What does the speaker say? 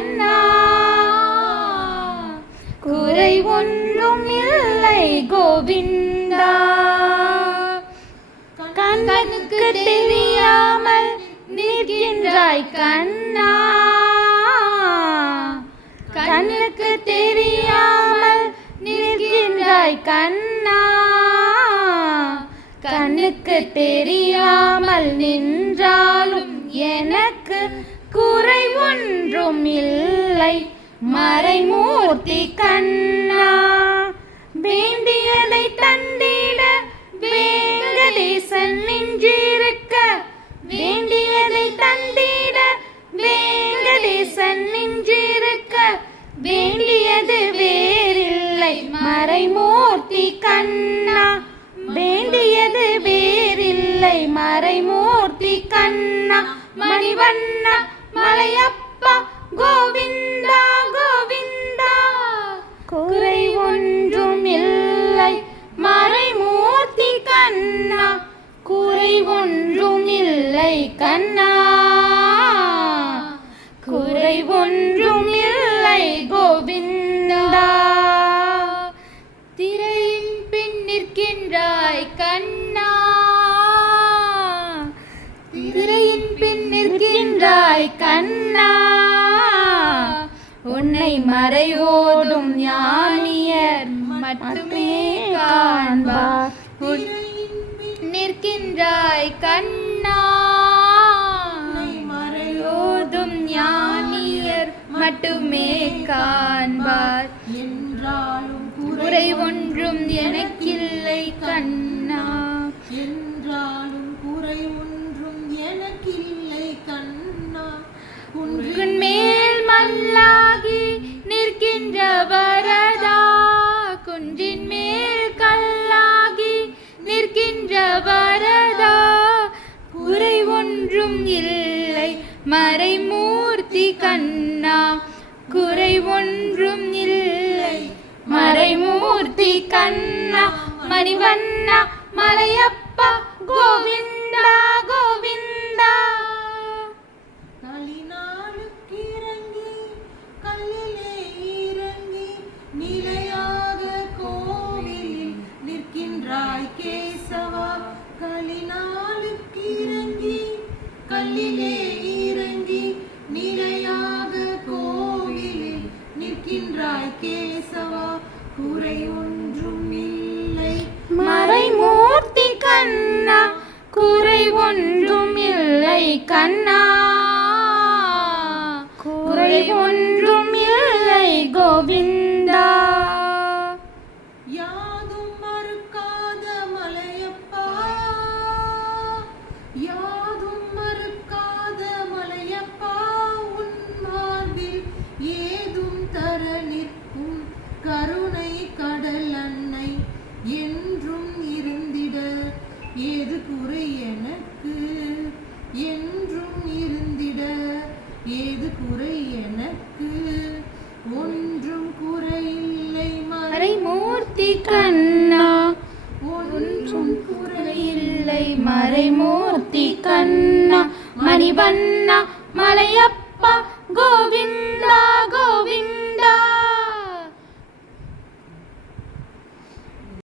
கண்ணா குறை ஒன்றும் இல்லை கோவிந்தா. கண்ணுக்கு தெரியாமல் நிற்கின்றாய் கண்ணா. கண்ணுக்கு தெரியாமல் நிற்கின்றாய் கண்ணா. கண்ணுக்கு தெரியாமல் நின்றாலும் எனக்கு குறை ஒன்றும் இல்லை மறைமூர்த்தி கண்ணா வேண்டியதை தந்திட வேங்கடேசன் நின்றிருக்க. வேண்டியதை தந்திட வேங்கடேசன் நின்றிருக்க. வேண்டியது வேறில்லை. மறைமூர்த்தி கண்ணா வேண்டியது வேறில்லை. மறைமூர்த்தி கண்ணா மணிவண்ணா மலையப்பா கோவிந்தா கோவிந்தா. குறை ஒன்றும் இல்லை மறைமூர்த்தி கண்ணா. குறை ஒன்றும் இல்லை கண்ணா. குறை ஒன்றும் இல்லை கோவிந்தா. நிற்கின்றாய் கண்ணா உன்னை மறையோடும் ஞானியர் மட்டுமே காண்பார் உன் நிற்கின்றாய் கண்ணா மறையோதும் ஞானியர் மட்டுமே காண்பார். என்றாலும் குறை ஒன்றும் எனக்கில்லை ஒன்றும் இல்லை. மறைமூர்த்தி கண்ணா குறை ஒன்றும் இல்லை. மறைமூர்த்தி கண்ணா மணிவண்ணா மலையப்ப நிற்கின்றாய் கேசவா குறை ஒன்றும் இல்லை. மறைமூர்த்தி கண்ணா குறை ஒன்றும் இல்லை கண்ணா. குறை ஒன்று என்றும் இருந்திட. ஏது குறை எனக்கு? ஒன்றும் குறையில்லை மறை மறைமூர்த்தி கண்ணா. ஒன்றும் குறையில்லை இல்லை மறைமூர்த்தி கண்ணா. மணிவண்ணா